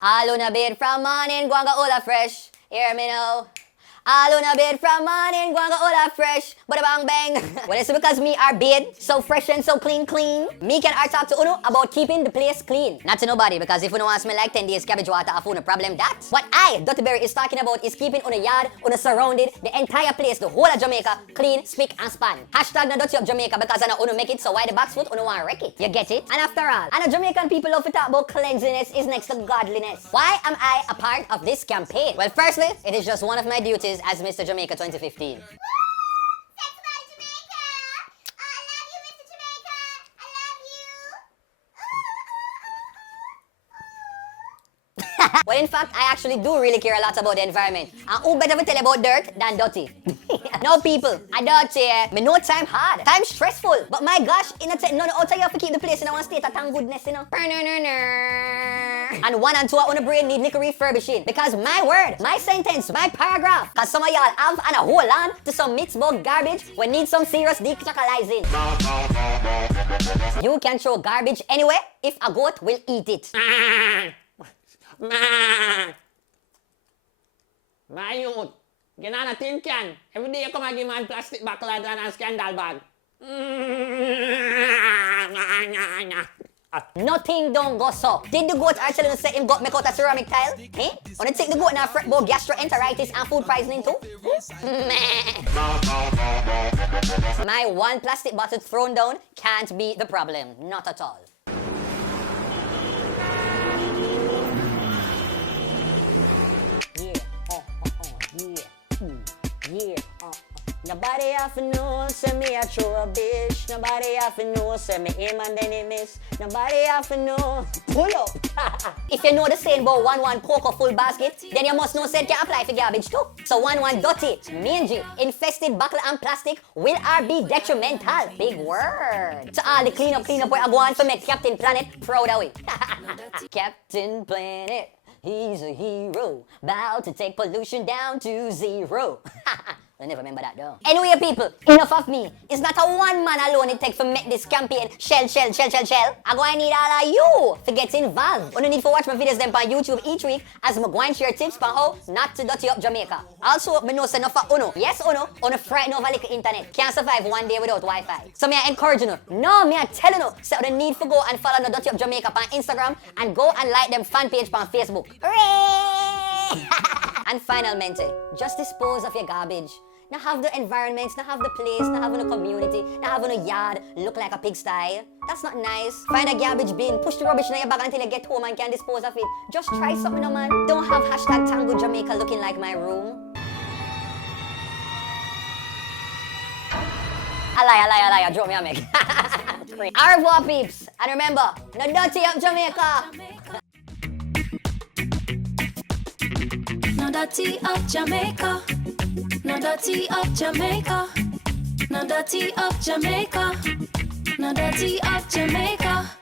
All on a bed from morning, guanga all fresh. Hear me now. All on a bed from morning, guanga all fresh. Bada bang bang. Well, it's because me are bed, so fresh and so clean. Me can talk to Uno about keeping the place clean. Not to nobody, because if Uno wants me like 10 days cabbage water, I found a problem that. What I, Dutty Berry, is talking about is keeping Uno yard, Uno surrounded, the entire place, the whole of Jamaica, clean, spick and span. Hashtag not Dutty up Jamaica, because I know Uno make it, so why the box foot Uno want to wreck it? You get it? And after all, I know Jamaican people love to talk about cleanliness is next to godliness. Why am I a part of this campaign? Well, firstly, it is just one of my duties as Mr. Jamaica 2015. Well, in fact, I actually do really care a lot about the environment. And who better to tell about dirt than Dutty? No, people, I Dutty, me know time hard, time stressful, but my gosh, in a none out you have to keep the place in one state of thank goodness, you know. And one and two on the brain need little refurbishing, because my word, my sentence, my paragraph, cause some of y'all have and a hold on to some mixed bug garbage when need some serious decriticalizing. You can throw garbage anywhere if a goat will eat it. My youth, ginana tin can. Every day you come and give man plastic backlad and a scandal bag. Nothing don't go so. Did the goat actually say him got make out a ceramic tile? Eh? Wanna take the goat now fret about gastroenteritis and food poisoning too? My one plastic bottle thrown down can't be the problem. Not at all. Yeah. Nobody have to know, say me a true bitch. Nobody have to know, say me aim and then he miss. Nobody have to know. Pull up. If you know the saying about 1-1 cocoa full basket, then you must know say it can apply for garbage too. So 1-1 dirty, mangy, infested buckle and plastic will be detrimental. Big word. To all the clean up boy I go on to make Captain Planet proud of it. Captain Planet. He's a hero, about to take pollution down to zero. I never remember that though. Anyway, people, enough of me. It's not a one man alone it takes to make this campaign shell. I go and need all of you to get involved. You need to watch my videos them on YouTube each week as I go and share tips on how not to dirty up Jamaica. Also, I know enough for Uno. Yes, Uno frighten over like internet. Can't survive one day without Wi-Fi. So me I encourage you. No, me I tell you. So you need to go and follow the Dirty Up Jamaica on Instagram and go and like them fan page on Facebook. And final mente, just dispose of your garbage. Now have the environments, now have the place, now have a community, now have a yard look like a pigsty. That's not nice. Find a garbage bin, push the rubbish in your bag until you get home and can dispose of it. Just try something, no man. Don't have hashtag Tango Jamaica looking like my room. A lie, drop me a meg. Au revoir, peeps. And remember, no Dirty Up Jamaica. No dirty up Jamaica. No dirty up Jamaica. No dirty up Jamaica. No dirty up Jamaica.